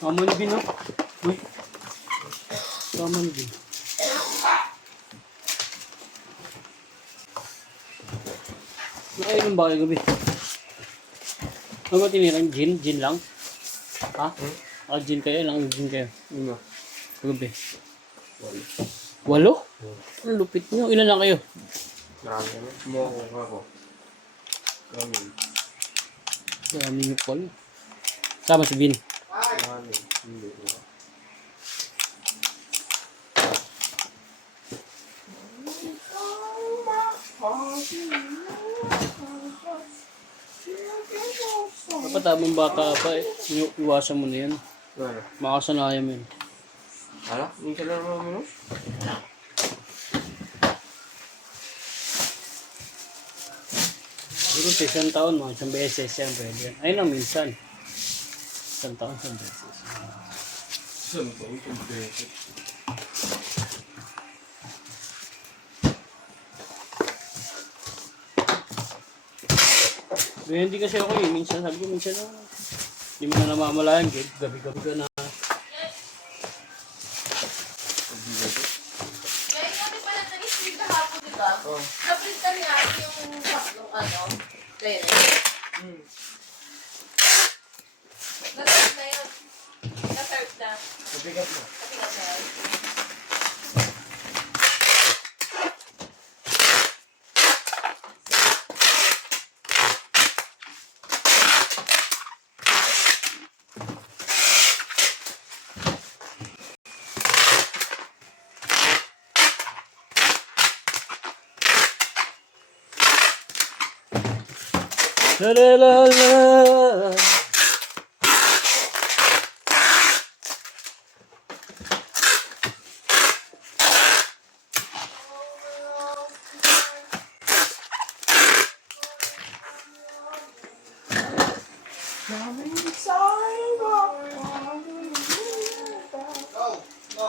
Tama ni Bin, no? Uy. Tama ni Bin. Nakainom ba kayo gabi? Ano ba tinirang? Gin? Gin lang? Ha? Gin kayo? Ilang gin kayo? Ano? Gabi. 8? Ang lupit nyo. Ilan lang kayo? Marami naman. Sumuha ko ako. Marami. Marami nyo pala. Sama si Bin. Marami. Hindi ko. Dapat tamang bata pa eh. Iwasan mo na yan. Ano? Makasanayan mo yun. Hala? Minsan lang naman mo? Siguro sa isang taon, mga isang beses yan pwede yan. Ayun lang minsan. Isang taon, isang beses. Saan ba? Isang beses. Pero hindi kasi ako eh. Minsan sabi ko, minsan na. Hindi mo na namamalayan. Gabi-gabi ka na. Ngayon kami pala nag-stream kahapon, di ba? Oh. Na-print ka niya yung ano, player. Na-serve na yun. Na-serve na. Mabigat na. Sabi nga na yun. La la la la. Go! Go!